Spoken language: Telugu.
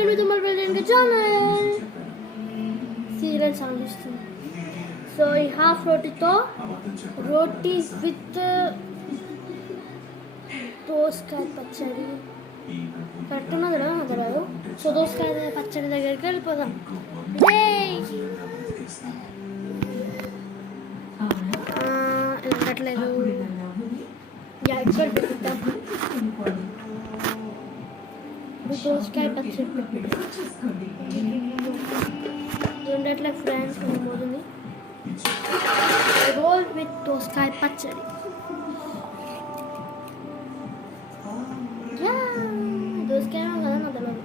again with my brother channel. Serial sound ఇస్తుంది. సో ఈ హాఫ్ రోటీతో రోటీ విత్ దోసకాయ పచ్చడి కరెక్ట్ ఉన్నది రాదు. సో దోసకాయ పచ్చడి దగ్గరికి వెళ్ళిపోదాం. వెళ్ళట్లేదు. ఇక్కడ పెట్టుకుంటాం. దోసకాయ పచ్చడి ఉండట్లే ఫ్రెండ్స్. పోతుంది రోల్ విత్ దోసకాయ పచ్చడి. దోసకాయ కదా నా తెలియదు.